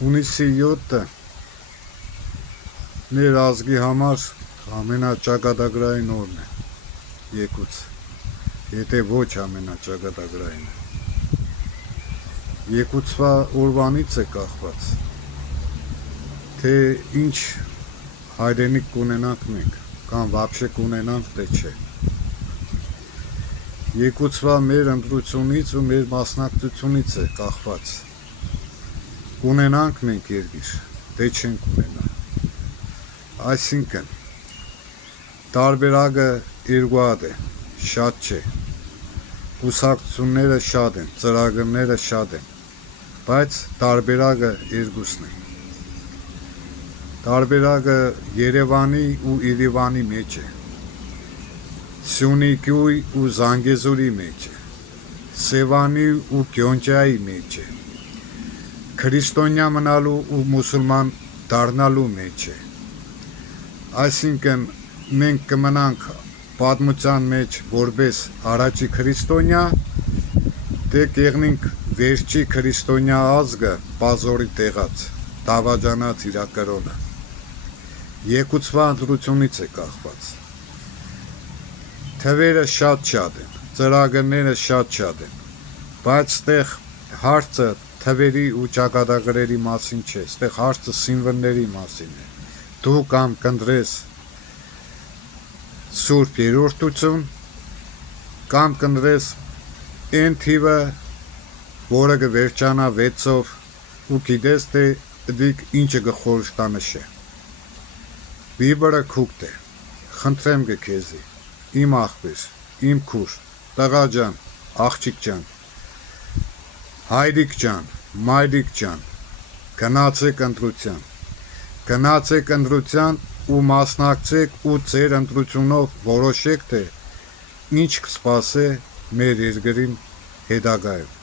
Հունիսի 7-ը մեր ազգի համար ամենաճակատագրային օրն է, եկուց, եթե ոչ ամենաճակատագրայինը։ Եկուցվա օրվանից է կախված, թե ինչ հայրենիք կունենանք մենք, կամ վաբշե կունենանք, թե չէ։ Եկուցվա մեր ընտրությունից ու մեր մասնակցությունից է կախված, կունենանք մենք երկիր, թե չենք ունենա։ Այսինքն, տարբերակը երկուհատ է, շատ չէ, կուսակցությունները շատ են, ծրագրերը շատ են, բայց տարբերակը երկուսն է։ Տարբերակը Երևանի ու Իրիվանի մեջ է, Սյունիքի ու Զանգեզուրի մեջ է, Սևանի ու Գյոնջայի մեջ է, քրիստոնյա մնալու ու մուսուլման դառնալու մեջ է։ Այսինքն մենք կմնանք պատմության մեջ որպես առաջի քրիստոնյա, թե կեղնենք վերջի քրիստոնյա ազգը պազորի տեղած, դավաճանած իր կրոնը։ Եկուցվա ընտրությունից է կախված։ Թվերը շատ են, ծրագրերը շատ են, բայց ստեղ հարցը թվերի ու ճակատագրերի մասին չէ, ստեղ հարցը սիմվոլների մասին է։ Դու կամ կընտրես Սուրբ Երրորդություն, կամ կընտրես այն թիվը, որը կվերջանա 6-ով ու գիտես, թե դիք ինչը կխորհրդանշե։ Բիբլը քուկտ է, խնդրեմ քեզի, իմ աղբեր, իմ քուր, տղա ջան, աղջիկ ջան, հայրիկ ջան, մայրիկ ջան, գնացեք ընտրության ու մասնակցեք ու ձեր ընտրությունով որոշեք, թե ինչ կսպասե մեր երկրին հետագայում։